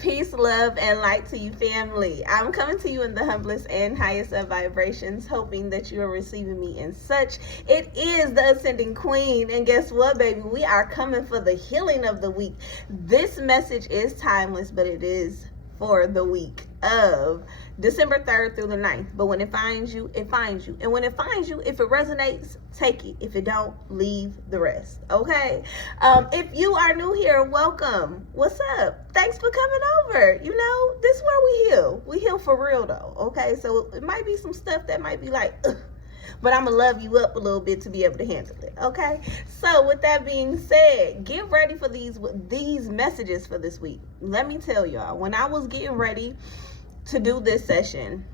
Peace, love, and light to you, family. I'm coming to you in the humblest and highest of vibrations, hoping that you are receiving me in such. It is the Ascending Queen, and guess what, baby? We are coming for the healing of the week. This message is timeless, but it is for the week of December 3rd through the 9th. But when it finds you, it finds you. And when it finds you, if it resonates, take it. If it don't, leave the rest. Okay? If you are new here, welcome. What's up? Thanks for coming over. You know, this is where we heal. We heal for real, though. Okay? So it might be some stuff that might be like, ugh, but I'm gonna love you up a little bit to be able to handle it. Okay? So with that being said, get ready for these messages for this week. Let me tell y'all, when I was getting ready to do this session,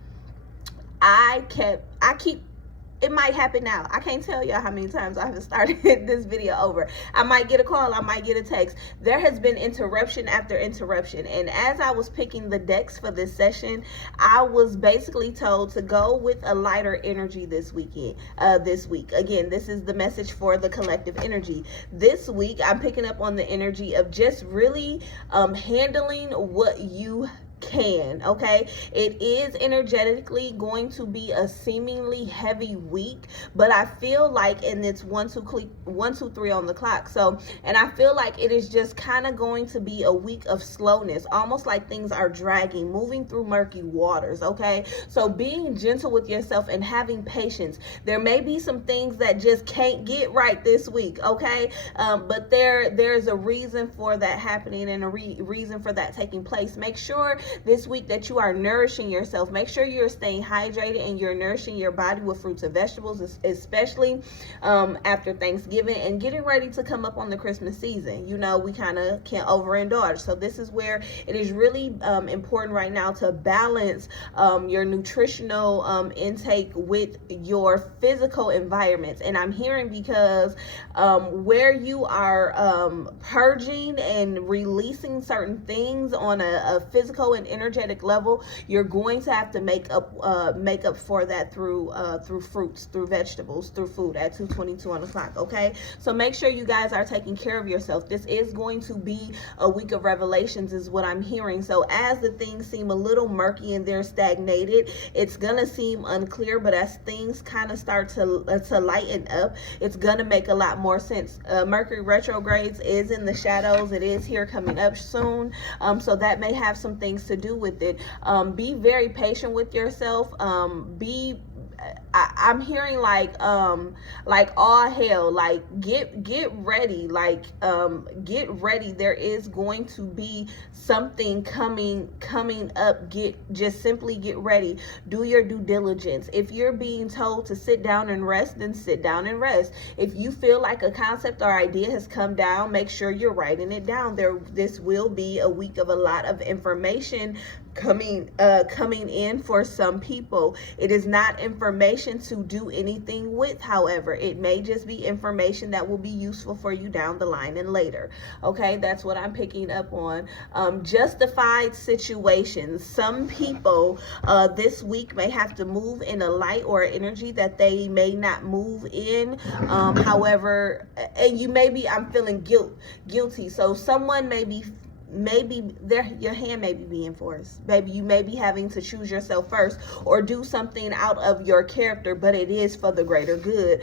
it might happen now. I can't tell y'all how many times I have started this video over. I might get a call, I might get a text. There has been interruption after interruption. And as I was picking the decks for this session, I was basically told to go with a lighter energy this week. Again, this is the message for the collective energy. This week, I'm picking up on the energy of just really handling what you can. Okay, it is energetically going to be a seemingly heavy week, but I feel like, and it's 1 2 3 on the clock, so, and I feel like it is just kind of going to be a week of slowness, almost like things are dragging, moving through murky waters. Okay, so being gentle with yourself and having patience. There may be some things that just can't get right this week. Okay, but there's a reason for that happening and a reason for that taking place. Make sure this week that you are nourishing yourself. Make sure you're staying hydrated and you're nourishing your body with fruits and vegetables, especially after Thanksgiving and getting ready to come up on the Christmas season. You know, we kind of can't overindulge. So this is where it is really important right now to balance your nutritional intake with your physical environments. And I'm hearing because where you are purging and releasing certain things on a physical and energetic level, you're going to have to make up for that through fruits, through vegetables, through food at 2:22 on the clock. Okay, so make sure you guys are taking care of yourself. This is going to be a week of revelations, is what I'm hearing. So as the things seem a little murky and they're stagnated, it's gonna seem unclear, but as things kind of start to lighten up, it's gonna make a lot more sense. Mercury retrogrades is in the shadows. It is here coming up soon, so that may have some things to do with it. Be very patient with yourself. I'm hearing like all hell, like get ready, get ready. There is going to be something coming up. Just simply get ready. Do your due diligence. If you're being told to sit down and rest, then sit down and rest. If you feel like a concept or idea has come down, make sure you're writing it down. This will be a week of a lot of information coming in for some people. It is not information to do anything with. However, it may just be information that will be useful for you down the line and later. Okay, that's what I'm picking up on. Justified situations. Some people this week may have to move in a light or energy that they may not move in. However, and you may be, I'm feeling guilty. So someone may be, your hand may be being forced. Maybe you may be having to choose yourself first or do something out of your character, but it is for the greater good.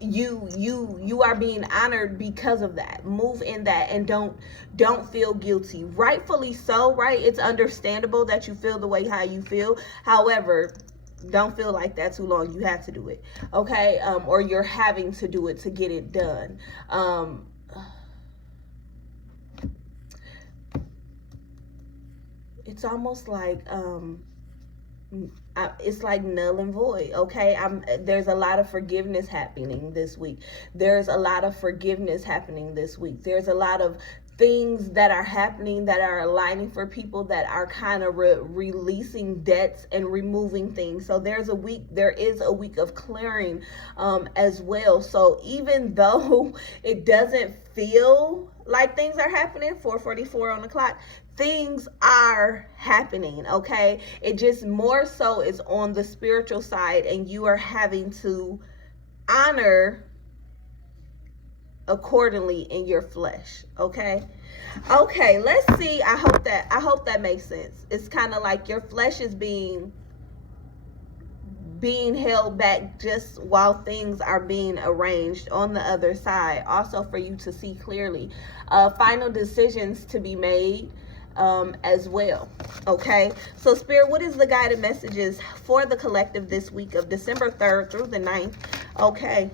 You are being honored because of that. Move in that and don't feel guilty. Rightfully so, right? It's understandable that you feel the way how you feel. However, don't feel like that too long. You have to do it. Okay? Or you're having to do it to get it done. It's almost like it's like null and void. Okay, there's a lot of forgiveness happening this week. There's a lot of forgiveness happening this week. There's a lot of things that are happening that are aligning for people that are kind of releasing debts and removing things. So there is a week of clearing as well. So even though it doesn't feel like things are happening, 4:44 on the clock, things are happening. Okay, it just more so is on the spiritual side, and you are having to honor accordingly in your flesh. Okay. Okay, let's see. I hope that makes sense. It's kind of like your flesh is being held back just while things are being arranged on the other side. Also for you to see clearly. Final decisions to be made as well. Okay, so Spirit, what is the guided messages for the collective this week of December 3rd through the 9th? Okay,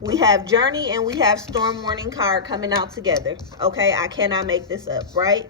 we have Journey and we have Storm Warning card coming out together. Okay, I cannot make this up, right?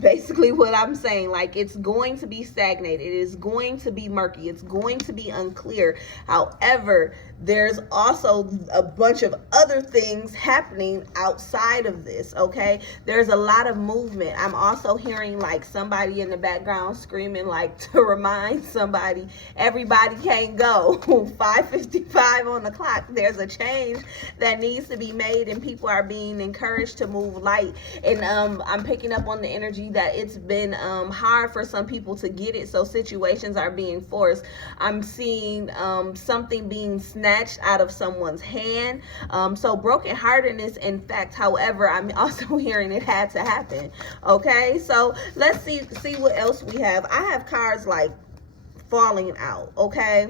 Basically what I'm saying, like, it's going to be stagnated, it is going to be murky, it's going to be unclear. However, there's also a bunch of other things happening outside of this. Okay, there's a lot of movement. I'm also hearing like somebody in the background screaming, like, to remind somebody everybody can't go. 5:55 on the clock. There's a change that needs to be made and people are being encouraged to move light. And I'm picking up on the energy that it's been hard for some people to get it, so situations are being forced. I'm seeing something being snatched out of someone's hand. So brokenheartedness, in fact. However, I'm also hearing it had to happen. Okay, so let's see what else we have. I have cards like falling out. Okay,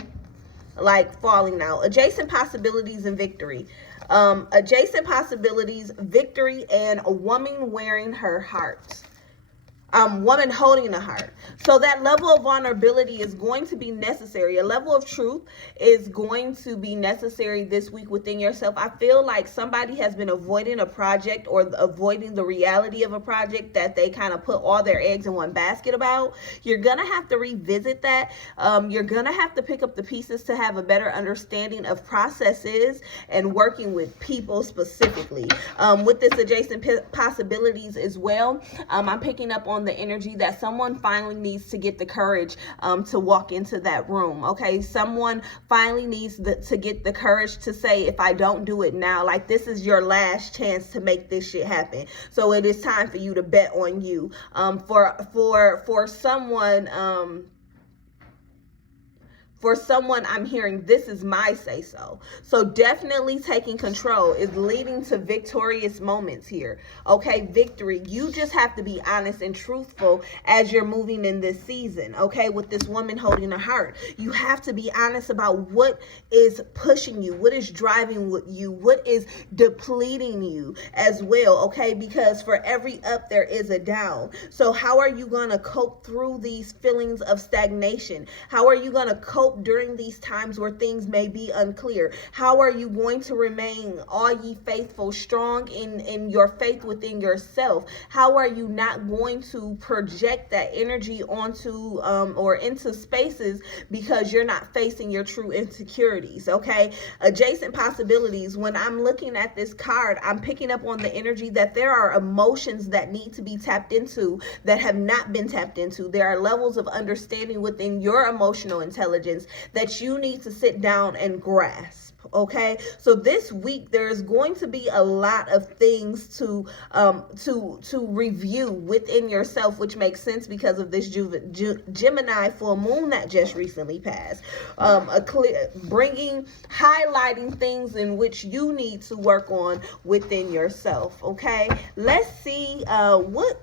like falling out. Adjacent possibilities and victory. Adjacent possibilities, victory, and a woman wearing her heart. Woman holding a heart. So that level of vulnerability is going to be necessary. A level of truth is going to be necessary this week within yourself. I feel like somebody has been avoiding a project or avoiding the reality of a project that they kind of put all their eggs in one basket about. You're going to have to revisit that. You're going to have to pick up the pieces to have a better understanding of processes and working with people specifically. With this adjacent possibilities as well, I'm picking up on the energy that someone finally needs to get the courage to walk into that room. Okay, someone finally needs to get the courage to say, if I don't do it now, like, this is your last chance to make this shit happen. So it is time for you to bet on you. For someone, I'm hearing, this is my say so. So definitely taking control is leading to victorious moments here. Okay, victory. You just have to be honest and truthful as you're moving in this season. Okay, with this woman holding a heart, you have to be honest about what is pushing you, what is driving you, what is depleting you as well. Okay, because for every up there is a down. So how are you going to cope through these feelings of stagnation? How are you going to cope during these times where things may be unclear? How are you going to remain all ye faithful, strong in your faith within yourself? How are you not going to project that energy onto or into spaces because you're not facing your true insecurities? Okay, adjacent possibilities. When I'm looking at this card, I'm picking up on the energy that there are emotions that need to be tapped into that have not been tapped into. There are levels of understanding within your emotional intelligence that you need to sit down and grasp. Okay, so this week there is going to be a lot of things to review within yourself, which makes sense because of this Gemini full moon that just recently passed. Highlighting things in which you need to work on within yourself. Okay, let's see what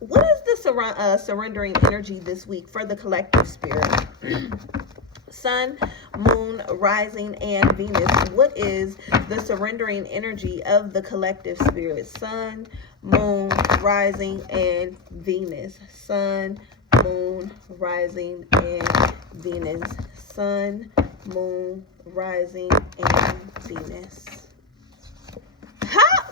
is the surrendering energy this week for the collective spirit. Sun, Moon, Rising, and Venus. What is the surrendering energy of the collective spirit? Sun, Moon, Rising, and Venus. Sun, Moon, Rising, and Venus. Sun, Moon, Rising, and Venus. Ha!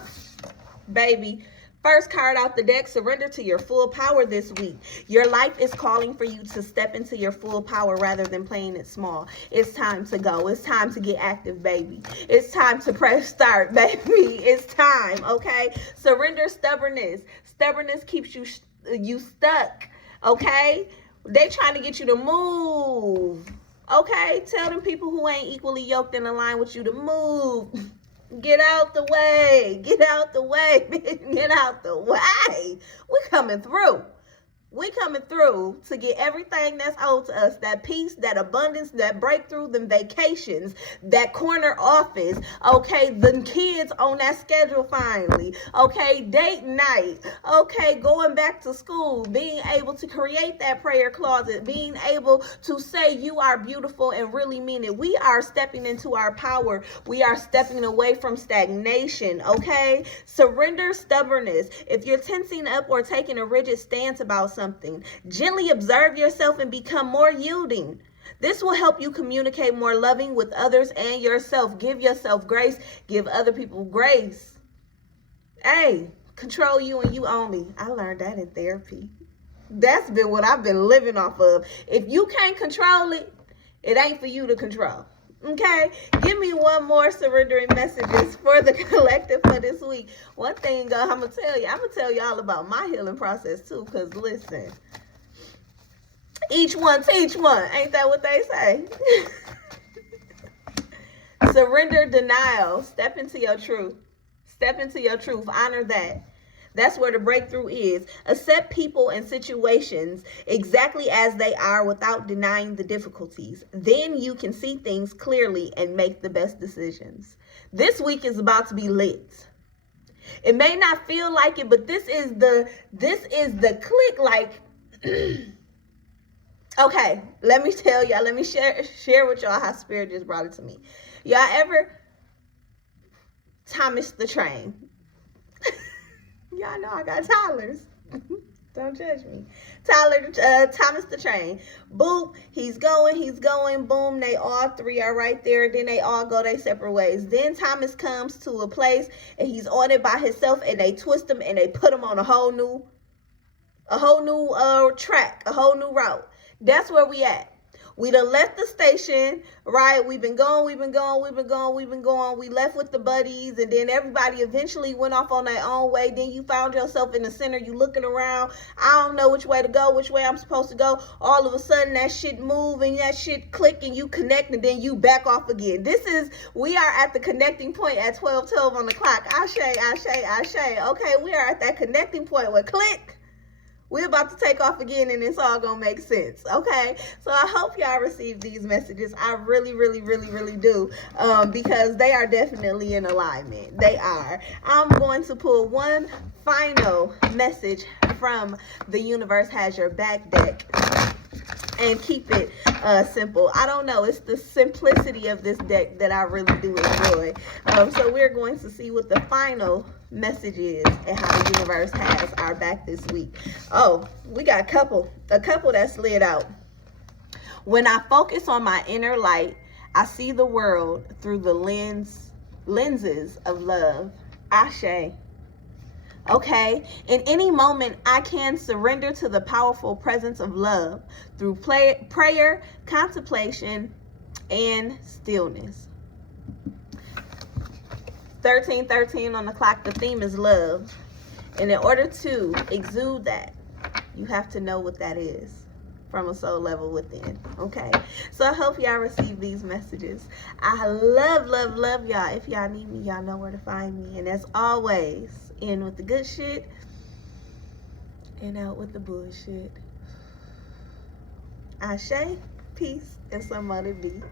Baby. First card out the deck, surrender to your full power this week. Your life is calling for you to step into your full power rather than playing it small. It's time to go. It's time to get active, baby. It's time to press start, baby. It's time, okay? Surrender stubbornness. Stubbornness keeps you stuck, okay? They trying to get you to move, okay? Tell them people who ain't equally yoked and aligned with you to move. Get out the way. Get out the way. Get out the way. We're coming through. We coming through to get everything that's owed to us. That peace, that abundance, that breakthrough, them vacations, that corner office. Okay, the kids on that schedule finally. Okay, date night. Okay, going back to school. Being able to create that prayer closet. Being able to say you are beautiful and really mean it. We are stepping into our power. We are stepping away from stagnation. Okay, surrender stubbornness. If you're tensing up or taking a rigid stance about something, gently observe yourself and become more yielding. This will help you communicate more loving with others and yourself. Give yourself grace. Give other people grace. Hey, control you and you only. I learned that in therapy. That's been what I've been living off of. If you can't control it, it ain't for you to control. Okay, give me one more surrendering messages for the collective for this week. One thing I'm gonna tell y'all about my healing process too, because listen, each one teach one, ain't that what they say? Surrender denial. Step into your truth. Step into your truth. Honor that. That's where the breakthrough is. Accept people and situations exactly as they are without denying the difficulties. Then you can see things clearly and make the best decisions. This week is about to be lit. It may not feel like it, but this is the click, like okay, let me tell y'all, let me share with y'all how Spirit just brought it to me. Y'all ever Thomas the Train? Y'all know I got Tyler's. Don't judge me. Thomas the Train. Boop, he's going, boom, they all three are right there. Then they all go their separate ways. Then Thomas comes to a place and he's on it by himself, and they twist him and they put him on a whole new track, a whole new route. That's where we at. We done left the station, right? We've been going. We left with the buddies, and then everybody eventually went off on their own way. Then you found yourself in the center. You looking around. I don't know which way to go, which way I'm supposed to go. All of a sudden, that shit move and that shit click, and you connect, and then you back off again. We are at the connecting point at 12:12 on the clock. Ashe. Okay, we are at that connecting point where click. We're about to take off again, and it's all gonna make sense, okay? So I hope y'all receive these messages. I really do, because they are definitely in alignment. They are. I'm going to pull one final message from the Universe Has Your Back deck and keep it simple. I don't know. It's the simplicity of this deck that I really do enjoy. So we're going to see what the final message is and how the universe has our back this week. Oh, we got a couple that slid out. When I focus on my inner light, I see the world through the lenses of love. Ashe. Okay, in any moment, I can surrender to the powerful presence of love through prayer, contemplation, and stillness. 13:13 on the clock. The theme is love. And in order to exude that, you have to know what that is from a soul level within. Okay, so I hope y'all receive these messages. I love y'all. If y'all need me, y'all know where to find me. And as always, in with the good shit and out with the bullshit. Ashe, peace, and some other be.